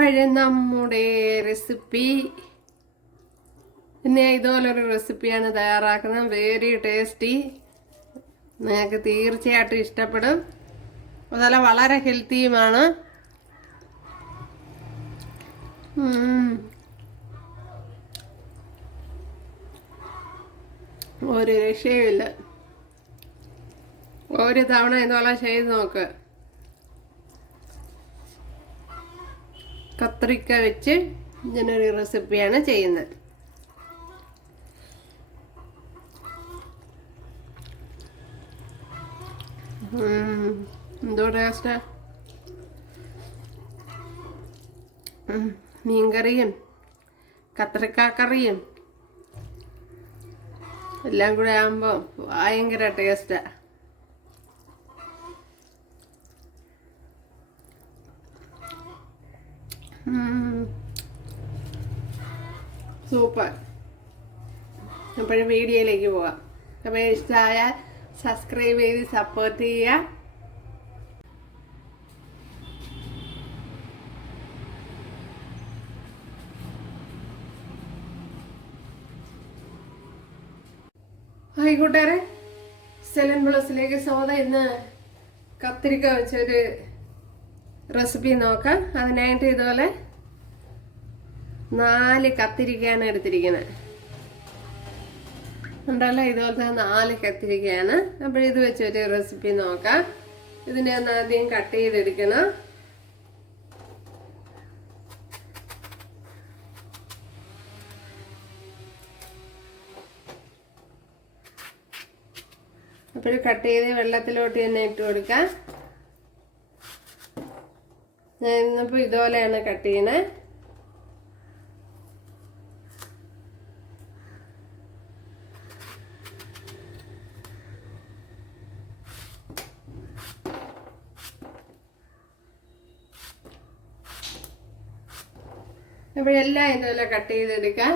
അപ്പോഴും നമ്മുടെ റെസിപ്പി പിന്നെ ഇതുപോലൊരു റെസിപ്പിയാണ് തയ്യാറാക്കുന്നത്. വെരി ടേസ്റ്റി നിങ്ങൾക്ക് തീർച്ചയായിട്ടും ഇഷ്ടപ്പെടും. അതുപോലെ വളരെ ഹെൽത്തിയുമാണ്. ഒരു രക്ഷയുമില്ല. ഒരു തവണ ഇതുപോലെ ചെയ്ത് നോക്ക്. കത്രിക്ക വെച്ച് ഇങ്ങനൊരു റെസിപ്പിയാണ് ചെയ്യുന്നത്. എന്തോ ടേസ്റ്റ് മീൻകറിയും കത്രിക്കാക്കറിയും എല്ലാം കൂടെ ആകുമ്പോൾ ഭയങ്കര ടേസ്റ്റാ സൂപ്പർ. അപ്പോഴും വീഡിയോയിലേക്ക് പോവാം. അപ്പോൾ ഇഷ്ടമായാൽ സബ്സ്ക്രൈബ് ചെയ്ത് സപ്പോർട്ട് ചെയ്യുക. ഹായ് കൂട്ടുകാരെ. സെലൻ ബ്ലൗസിലേക്ക് സോദ ഇന്ന് കത്തിരിക്ക വെച്ചൊരു റെസിപ്പി നോക്കാം. അതിനായിട്ട് ഇതുപോലെ നാല് കത്തിരിക്കയാണ് എടുത്തിരിക്കുന്നത്. ഉണ്ടല്ലോ ഇതുപോലത്തെ നാല് കത്തിരിക്കയാണ്. അപ്പോൾ ഇത് വെച്ചൊരു റെസിപ്പി നോക്കാം. ഇതിനെ ഒന്ന് ആദ്യം കട്ട് ചെയ്തെടുക്കണം. അപ്പോൾ കട്ട് ചെയ്ത് വെള്ളത്തിലോട്ട് തന്നെ ഇട്ട് കൊടുക്കാം. ഞാൻ ഇന്നിപ്പോൾ ഇതുപോലെയാണ് കട്ട് ചെയ്യണേ ഇവിടെ എല്ലാം ഇതുപോലെ കട്ട് ചെയ്തെടുക്കാം.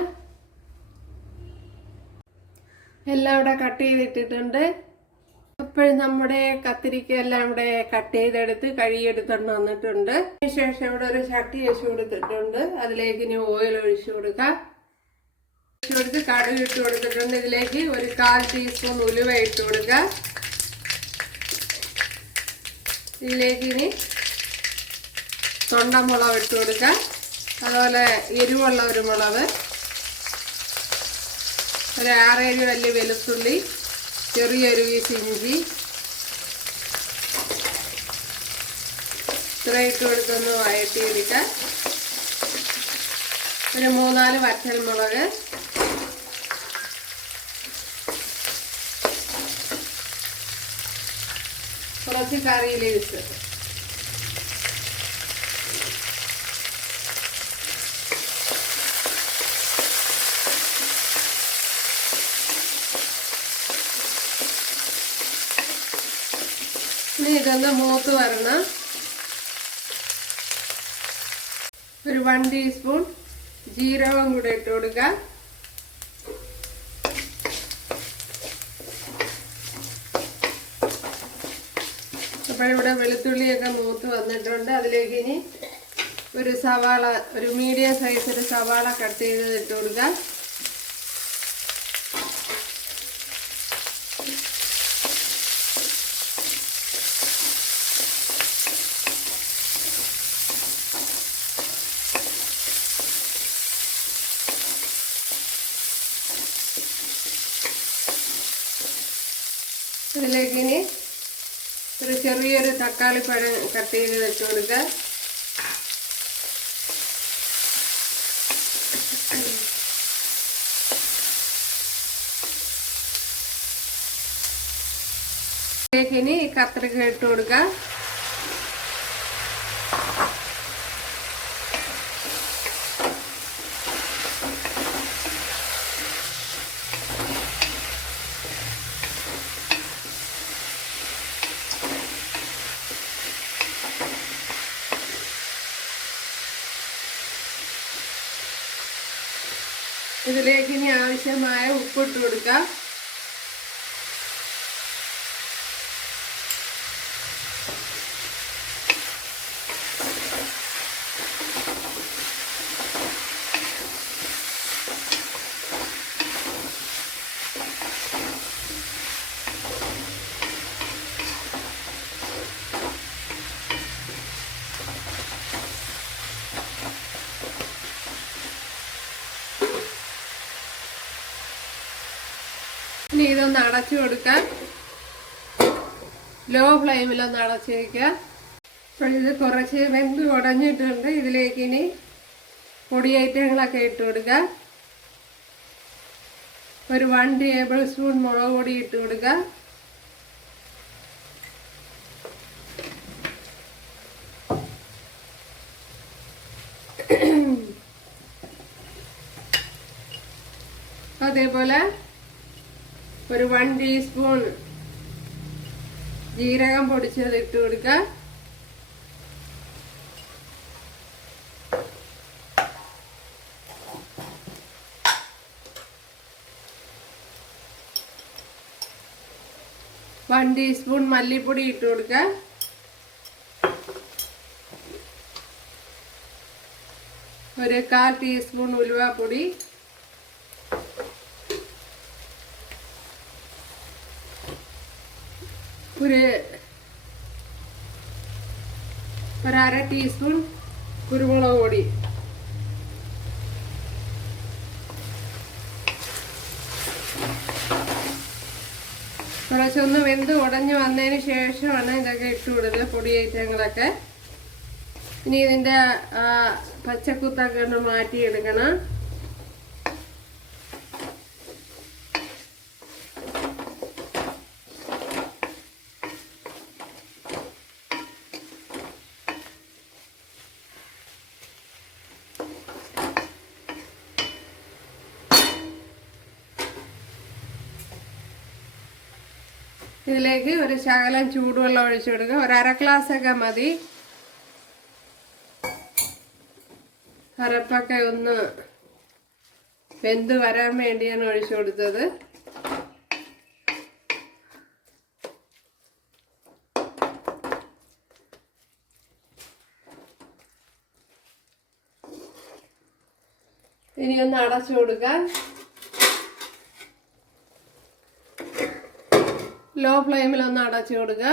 എല്ലാം ഇവിടെ കട്ട് ചെയ്തിട്ടിട്ടുണ്ട്. അപ്പോഴും നമ്മുടെ കത്തിരിക്ക എല്ലാം ഇവിടെ കട്ട് ചെയ്തെടുത്ത് കഴുകിയെടുത്തോണ്ട് വന്നിട്ടുണ്ട്. അതിനുശേഷം ഇവിടെ ഒരു ചട്ടി വെച്ച് കൊടുത്തിട്ടുണ്ട്. അതിലേക്ക് ഇനി ഓയിൽ ഒഴിച്ചു കൊടുക്കാം. ഒഴിച്ചു കൊടുത്ത് കടുക് ഇട്ട് കൊടുത്തിട്ടുണ്ട്. ഇതിലേക്ക് ഒരു കാൽ ടീസ്പൂൺ ഉലുവ ഇട്ട് കൊടുക്കാം. ഇതിലേക്ക് ഇനി തൊണ്ടമുളക് ഇട്ട് കൊടുക്കാം. അതുപോലെ എരിവുള്ള ഒരു മുളക് ഒരു ആറേഴ് വലിയ വെളുത്തുള്ളി ചെറിയൊരു പീസ് ഇഞ്ചി. ഇത്ര ഇട്ട് കൊടുത്തൊന്ന് വഴറ്റിയെടുക്കാം ഒരു മൂന്നാൽ വറ്റൽ മുളക്. കുറച്ച് കറി ലീവ്സ് ഇനി മൂത്ത് വരണം. ഒരു വൺ ടീസ്പൂൺ ജീരകം കൂടെ ഇട്ട് കൊടുക്കാം. അപ്പോഴിവിടെ വെളുത്തുള്ളിയൊക്കെ മൂത്ത് വന്നിട്ടുണ്ട്. അതിലേക്ക് ഇനി ഒരു സവാള ഒരു മീഡിയം സൈസ് ഒരു സവാള കട്ട് ചെയ്ത് ഇട്ട് കൊടുക്കാം. ഇതിലേക്ക് ഒരു ചെറിയൊരു തക്കാളി പഴം കട്ട് ചെയ്ത് വെച്ച് കൊടുക്കുക. ഇതിലേക്ക് ഇനി കത്രിക ഇട്ട് കൊടുക്കുക. ഇതിലേക്ക് ഇനി ആവശ്യമായ ഉപ്പിട്ട് കൊടുക്കാം. ഇനി ഇതൊന്ന് അടച്ചു കൊടുക്കാം ലോ ഫ്ലെയിമിലൊന്ന് അടച്ചു വയ്ക്കുക അപ്പോൾ ഇത് കുറച്ച് വെന്ത് ഉടഞ്ഞിട്ടുണ്ട്. ഇതിലേക്ക് ഇനി പൊടി ഐറ്റങ്ങളൊക്കെ ഇട്ട് കൊടുക്കുക. ഒരു വൺ ടേബിൾ സ്പൂൺ മുളക് പൊടി ഇട്ട് കൊടുക്കുക. അതേപോലെ ഒരു വൺ ടീസ്പൂൺ ജീരകം പൊടിച്ചത് ഇട്ട് കൊടുക്കുക വൺ ടീസ്പൂൺ മല്ലിപ്പൊടി ഇട്ട് കൊടുക്കുക ഒരു കാൽ ടീസ്പൂൺ ഉലുവാപ്പൊടി. ഒരു ഒരു അര ടീസ്പൂൺ കുരുമുളക് പൊടി. കുറച്ചൊന്ന് വെന്ത് ഉടഞ്ഞ് വന്നതിന് ശേഷമാണ് ഇതൊക്കെ ഇട്ട് കൊടുക്കുക പൊടി ഐറ്റങ്ങളൊക്കെ. ഇനി ഇതിന്റെ പച്ചക്കുത്തൊക്കെ ഒന്ന് മാറ്റിയെടുക്കണം. ഇതിലേക്ക് ഒരു ശകലം ചൂടുവെള്ളം ഒഴിച്ചു കൊടുക്കുക. ഒരു അര ഗ്ലാസ് ഒക്കെ മതി. അരപ്പൊക്കെ ഒന്ന് വെന്ത് വരാൻ വേണ്ടിയാണ് ഒഴിച്ചു കൊടുത്തത്. ഇനി ഒന്ന് അടച്ചു കൊടുക്കാം. ലോ ഫ്ലെയിമിൽ ഒന്ന് അടച്ചു കൊടുക്കുക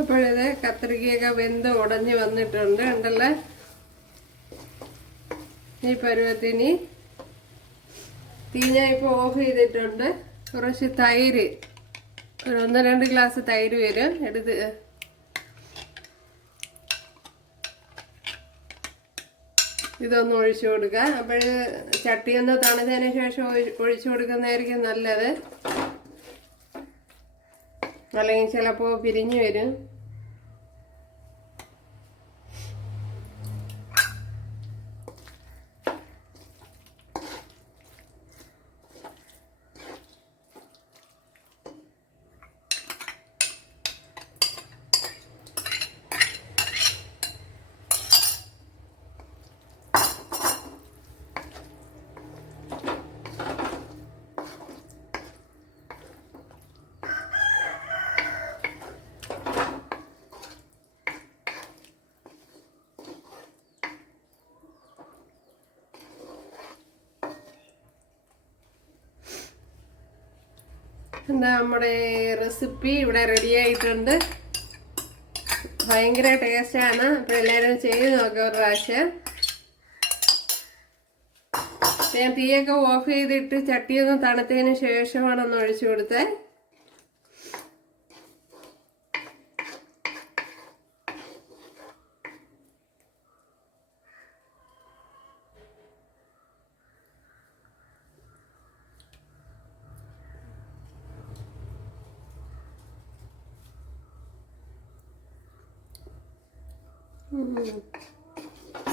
അപ്പോഴത് കത്തിരിക്കയൊക്കെ വെന്ത് ഉടഞ്ഞു വന്നിട്ടുണ്ട്. ഉണ്ടല്ലേ ഈ പരുവത്തിന് തീ ഞാൻ ഇപ്പോൾ ഓഫ് ചെയ്തിട്ടുണ്ട്. കുറച്ച് തൈര്. ഒരു ഒന്ന് രണ്ട് ഗ്ലാസ് തൈര് വരും. എടുത്ത് ഇതൊന്ന് ഒഴിച്ചു കൊടുക്കുക. അപ്പോൾ ചട്ടി ഒന്ന് തണുത്തതിന് ശേഷം ഒഴി- ഒഴിച്ചു കൊടുക്കുന്നതായിരിക്കും നല്ലത്. അല്ലെങ്കിൽ ചിലപ്പോൾ പിരിഞ്ഞു വരും. നമ്മുടെ റെസിപ്പി ഇവിടെ റെഡി ആയിട്ടുണ്ട്. ഭയങ്കര ടേസ്റ്റാണ് അപ്പോൾ എല്ലാവരും ചെയ്ത് നോക്കുക ഒരു പ്രാവശ്യം. ഞാൻ തീയൊക്കെ ഓഫ് ചെയ്തിട്ട് ചട്ടിയൊന്ന് തണുത്തതിന് ശേഷമാണ് ഒന്ന് ഒഴിച്ചു കൊടുത്തത്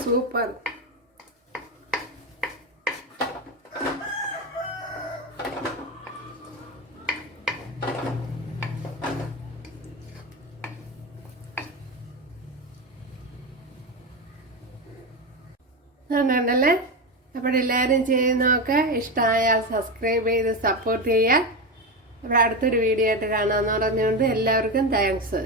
സൂപ്പർ ണ്ടല്ലേ അപ്പോൾ എല്ലാവരും ചെയ്യുന്നതൊക്കെ ഇഷ്ടമായാൽ സബ്സ്ക്രൈബ് ചെയ്ത് സപ്പോർട്ട് ചെയ്യുക അപ്പോൾ അടുത്തൊരു വീഡിയോ ആയിട്ട് കാണാമെന്ന് പറഞ്ഞുകൊണ്ട് എല്ലാവർക്കും താങ്ക്സ്